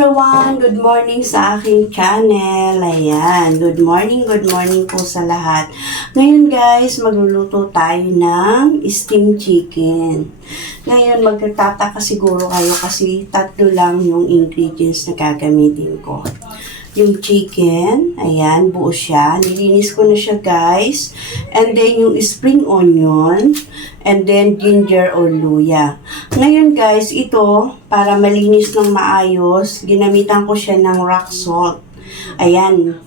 everyone! Good morning sa aking channel. Ayan, good morning po sa lahat. Ngayon guys, magluluto tayo ng steamed chicken. Ngayon, magtataka siguro kayo kasi tatlo lang yung ingredients na gagamitin ko. Yung chicken, ayan, buo siya. Nilinis ko na siya guys. And then yung spring onion, and then ginger or luya. Ngayon guys, ito, para malinis ng maayos, ginamitan ko siya ng rock salt. Ayan,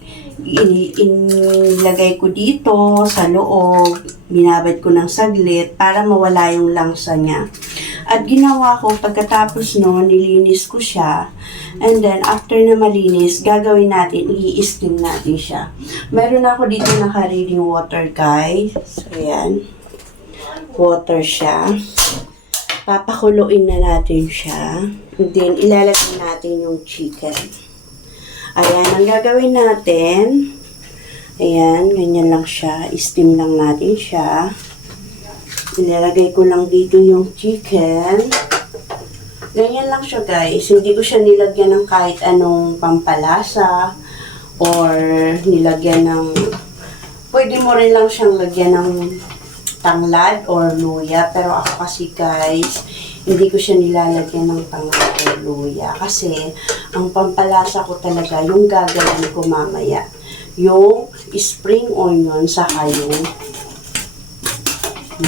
inilagay ko dito sa loob, binabad ko ng saglit para mawala yung langsa niya. At ginawa ko, pagkatapos no, nilinis ko siya. And then, after na malinis, gagawin natin, i-steam natin siya. Meron ako dito naka-reading water, guys. So, ayan. Water siya. Papakuluin na natin siya. And then, ilalagay natin yung chicken. Ayan, ang gagawin natin, ayan, ganyan lang siya. Steam lang natin siya. Ilalagay ko lang dito yung chicken. Ganyan lang siya guys. Hindi ko siya nilagyan ng kahit anong pampalasa or nilagyan ng, pwede mo rin lang siyang lagyan ng tanglad or luya. Pero ako kasi guys, hindi ko siya nilalagyan ng tanglad or luya. Kasi ang pampalasa ko talaga, yung gagawin ko mamaya, yung spring onion saka yung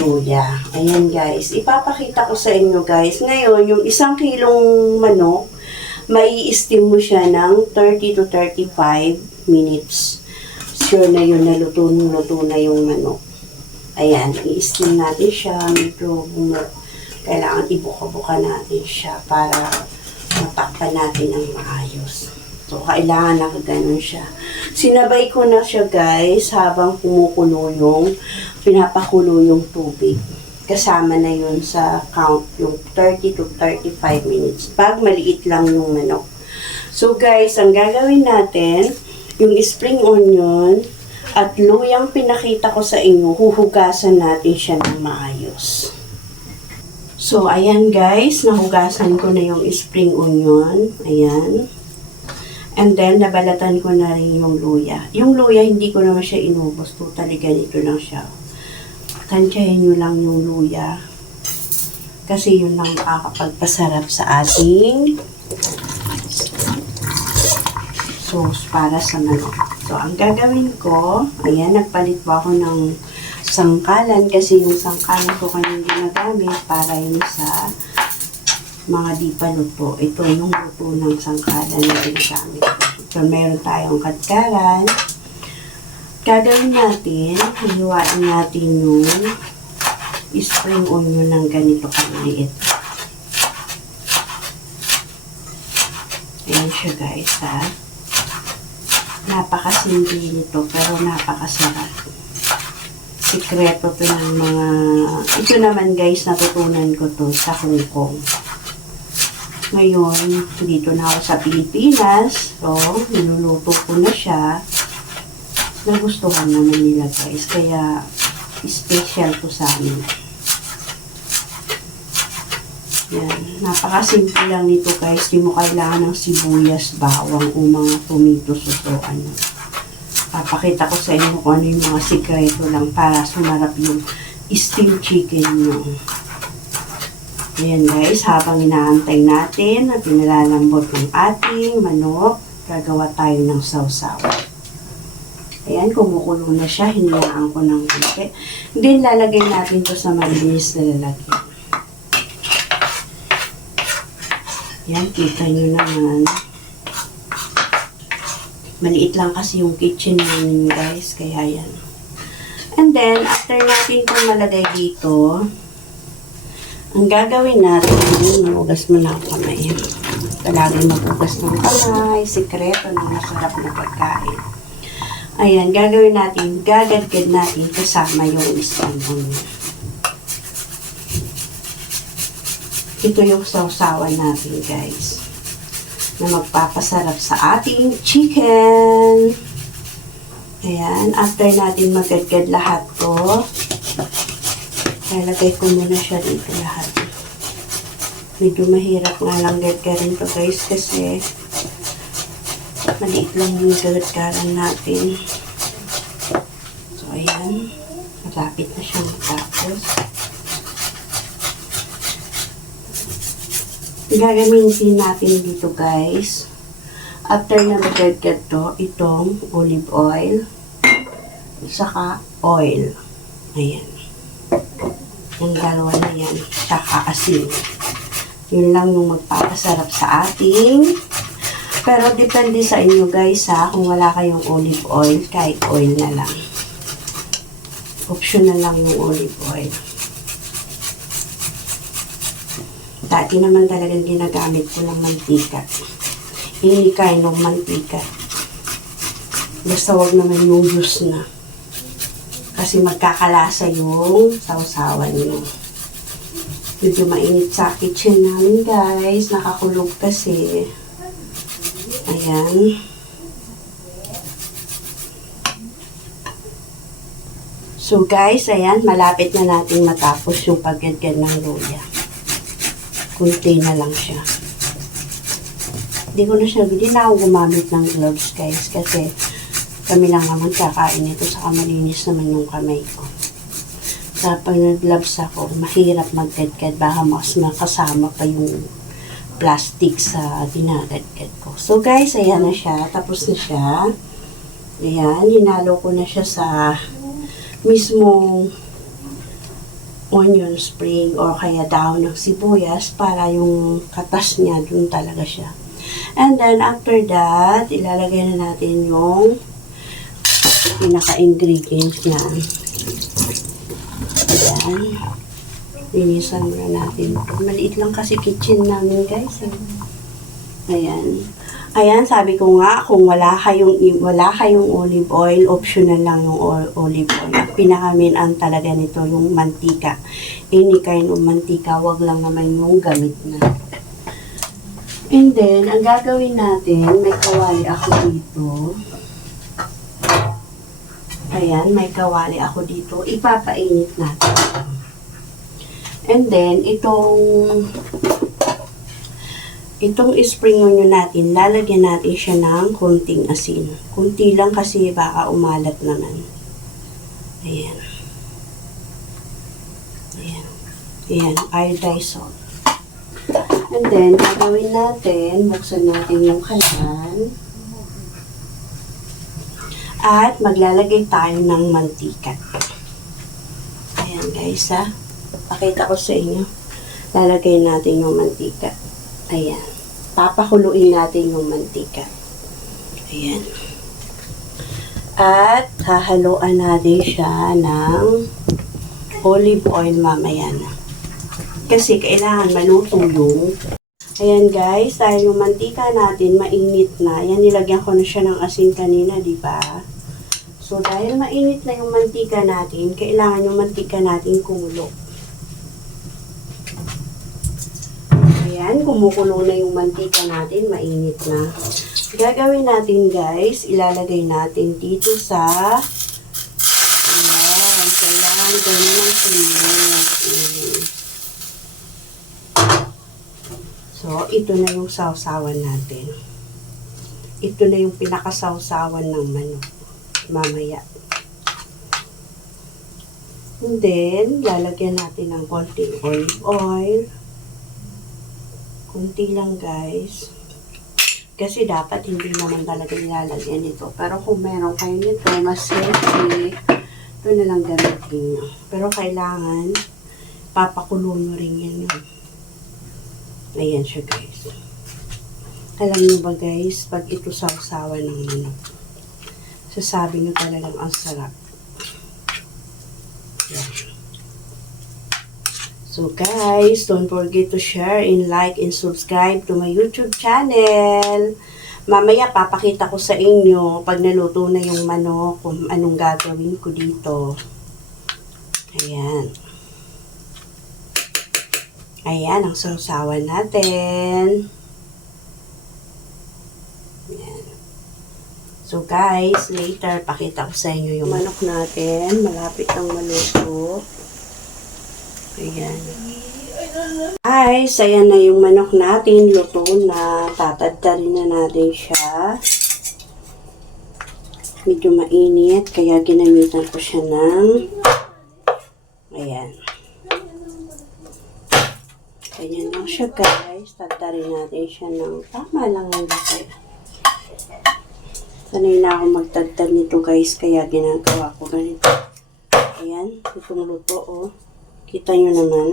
luya. Ayan guys. Ipapakita ko sa inyo guys. Ngayon, yung 1 kilong manok, mai steam mo siya ng 30 to 35 minutes. Sure na yun, naluto na yung manok. Ayan, i-steam natin siya. Medyo kailangan ibuka-buka natin siya para matakpan natin ang maayos. So, kailangan nakaganon siya. Sinabay ko na siya guys habang kumukulo pinapakulo yung tubig. Kasama na yun sa count, yung 30 to 35 minutes. Pag maliit lang yung manok. So guys, ang gagawin natin, yung spring onion at luyang pinakita ko sa inyo, huhugasan natin siya ng maayos. So, ayan guys, nahugasan ko na yung spring onion. Ayan. And then, nabalatan ko na rin yung luya. Yung luya, hindi ko naman siya inubos. Totally, ganito lang siya. Tansyahin nyo lang yung luya. Kasi yun lang makakapagpasarap sa ating sauce para sa manok. So, ang gagawin ko, ayan, nagpalit po ako ng sangkalan. Kasi yung sangkalan ko kanyang ginagamit para yun sa mga di pa luto. Ito yung luto ng sangkalan na ginagamit. So, meron tayong katkaran. Gagawin natin, hiwain natin yung spring onion ng ganito kaliit. Ayan siya guys ha. Napakasimple nito pero napakasarap. Sikreto to ng mga, ito naman guys, natutunan ko to sa Hong Kong. Ngayon, dito na ako sa Pilipinas. So, niluluto ko na siya. Nagustuhan naman nila guys. Kaya, special to sa amin. Yan. Napakasimple lang nito guys. Di mo kailangan ng sibuyas, bawang o mga tomatoes o ano. Papakita ko sa inyo kung ano yung mga sikreto lang para sumarap yung steamed chicken nyo. Ayan guys, habang inaantay natin at pinalalambot yung ating manok, gagawa tayo ng sausaw. Ayan, kumukulo na siya, hinayaan ko ng konti. Then, lalagay natin to sa malinis na lalagyan. Ayan, kita nyo naman. Maliit lang kasi yung kitchen namin guys, kaya yan. And then, after natin itong malagay dito, ang gagawin natin, magugas mo na ang kamay. Palagi magugas ng kamay, sikreto ng masarap na pagkain. Ayan, gagawin natin, gagadgad natin kasama yung spring onion. Ito yung sausawan natin guys, na magpapasarap sa ating chicken. Ayan, after natin magadgad lahat to, lalagay ko muna siya dito lahat. Medyo mahirap nga lang gadgarin to guys kasi maliit lang yung gadgaran natin. So, ayan. Malapit na siyang matapos. Gagamitin natin dito guys. After na magadgad to, itong olive oil. Saka oil. Ayan. Yung dalawa na yan. Saka asin. Yun lang yung magpapasarap sa ating. Pero depende sa inyo guys ha. Kung wala kayong olive oil, kahit oil na lang. Optional lang yung olive oil. Dati naman talagang ginagamit ko ng mantika. Hindi kain ng mantika. Basta wag naman yung juice na. Kasi magkakalasa yung sausawan nyo. Medyo mainit sa kitchen namin guys. Nakakulog kasi. Ayan. So guys, ayan. Malapit na natin matapos yung paggadgad ng luya. Kunti na lang siya. Hindi na ako gumamit ng gloves guys. Kasi kami lang naman kakain ito. Saka malinis naman yung kamay ko. Kapag nag-gloves ako, mahirap maggadgad. Baka mas makasama pa yung plastic sa ginagadgad ko. So guys, ayan na siya. Tapos na siya. Ayan, hinalo ko na siya sa mismong onion spring or kaya dahon ng sibuyas para yung katas niya, dun talaga siya. And then, after that, ilalagay na natin yung pinaka-ingredients na. Ayan. Linisan muna natin. Maliit lang kasi kitchen namin, guys. Ayan. Ayan, sabi ko nga, kung wala kayong olive oil, optional lang yung olive oil. Pinakaminaan talaga nito yung mantika. Any kind of mantika, wag lang naman yung gamit na. And then, ang gagawin natin, may kawali ako dito. Ayan, may kawali ako dito. Ipapainit natin. And then, itong spring onion natin, lalagyan natin siya ng konting asin. Kunti lang kasi baka umalat naman. Ayan. Ayan. Ayan, iodized salt. And then, gagawin natin, buksan natin yung kalan. At maglalagay tayo ng mantika. Ayan guys ha. Pakita ko sa inyo. Lalagay natin yung mantika. Ayan. Papakuluin natin yung mantika. Ayan. At hahaluan natin siya ng olive oil mamaya na. Kasi kailangan maluto yung. Ayan guys, dahil yung mantika natin mainit na. Ayan, nilagyan ko na siya ng asin kanina, di ba? So, dahil mainit na yung mantika natin, kailangan yung mantika natin kumulo. Ayan, kumukulo na yung mantika natin, mainit na. Gagawin natin guys, ilalagay natin dito sa ayan, kailangan ganyan ang sunod. So, ito na yung sausawan natin. Ito na yung pinakasausawan ng manok. Mamaya. And then, lalagyan natin ng konting olive oil. Kunti lang guys. Kasi dapat hindi naman talaga nilalagyan ito. Pero kung meron kayo nito, mas healthy, ito na lang gamitin nyo. Pero kailangan, papakulo nyo rin yan. Ayan siya guys. Alam nyo ba guys, pag ito sausawan ng manok, sasabi nyo talagang ang sarap. Yan. So guys, don't forget to share and like and subscribe to my YouTube channel. Mamaya papakita ko sa inyo pag naluto na yung manok kung anong gagawin ko dito. Ayan. Ayan ang sausawan natin. Ayan. So guys, later pakita ko sa inyo yung manok natin. Malapit ng maluto. Ayan. Guys, ayan na yung manok natin. Luto na. Tatadtarin na natin siya. Medyo mainit, kaya ginamitan ko siya ng ayan. Ganyan lang siya guys. Tadtarin natin siya ng tama lang ang laki. Sanay na ako magtagtad nito guys, kaya ginagawa ko ganito. Ayan, itong luto oh. Kita nyo naman.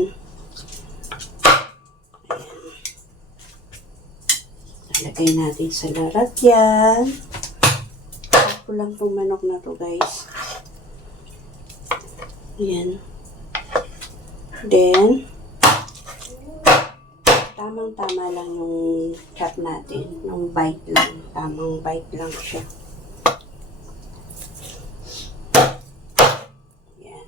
Ayan. Lalagay natin sa lalagyan. Ako lang itong manok na to guys. Ayan. Then, tamang-tama lang yung chop natin. Yung bite lang. Tamang bite lang siya. Ayan.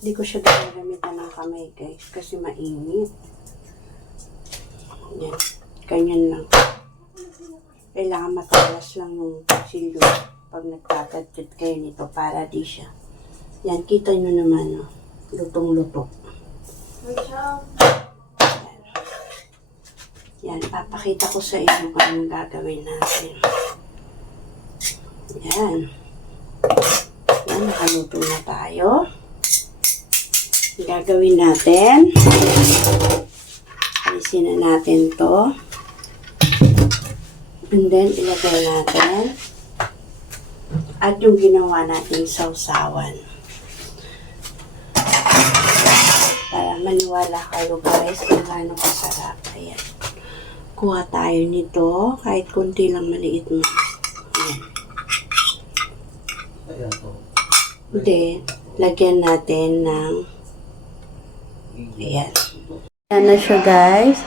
Hindi ko siya gagamitan ng kamay guys kasi mainit. Ayan. Ganyan lang. Kailangan matalas lang yung silo pag nagtatagtad kayo nito para di siya. Yan, kita nyo naman, oh. Lutong-luto. Yan, papakita ko sa inyo kung anong gagawin natin. Yan. Yan, nakaluto na tayo. Ang gagawin natin, alisin na natin to. And then, ilagay natin. At yung ginawa natin sausawan. Para maniwala kayo guys kung gaano kasarap. Ayan. Kuha tayo nito. Kahit konti lang maliit mo. Ayan. Then, lagyan natin ng ayan. Ayan na siya guys.